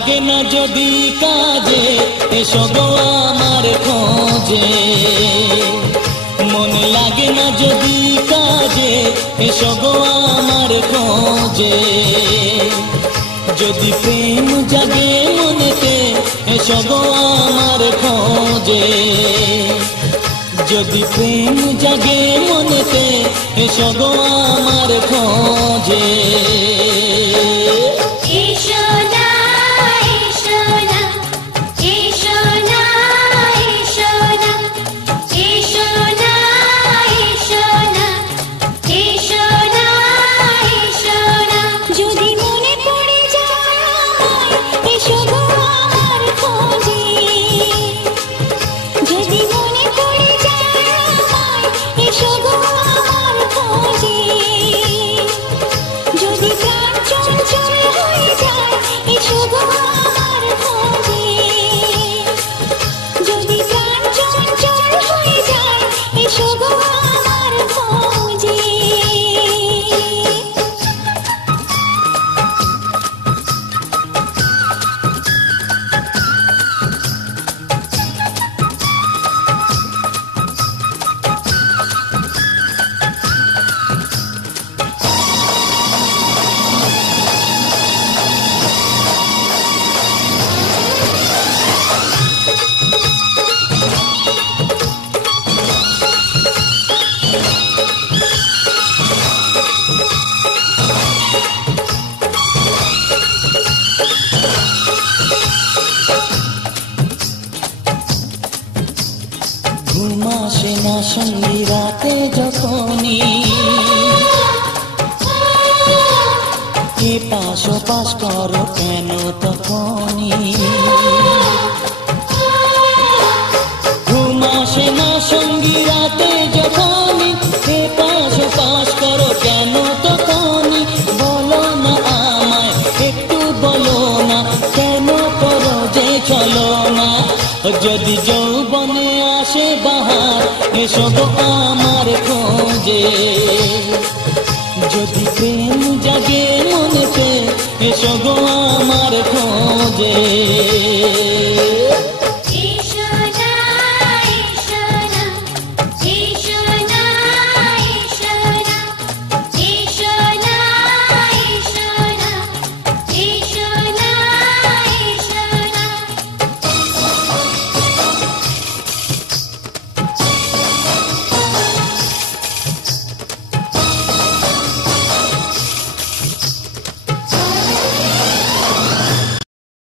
লাগে না যদি কাজে এসো গো আমার খোঁজে, মন লাগে না যদি কাজে এসো গো আমার খোঁজে। যদি প্রেম জাগে মনেতে এসো গো আমার খোঁজে, যদি প্রেম জাগে মনেতে এসো গো আমার খোঁজে। ঘুম আসে না সঙ্গী রাতে যখনই, এ পাশ ওপাশ করো কেন তখনই। ঘুম আসে না সঙ্গী রাতে যখনই, এ পাশ ওপাশ করো কেন তখনই। বলো না আমায় একটু বলো না, কেন করো যে চলো না। যদি যৌবনে আসে বাহার এসো গো আমার খোঁজে, যদি প্রেম জাগে মনেতে এসো গো আমার খোঁজে।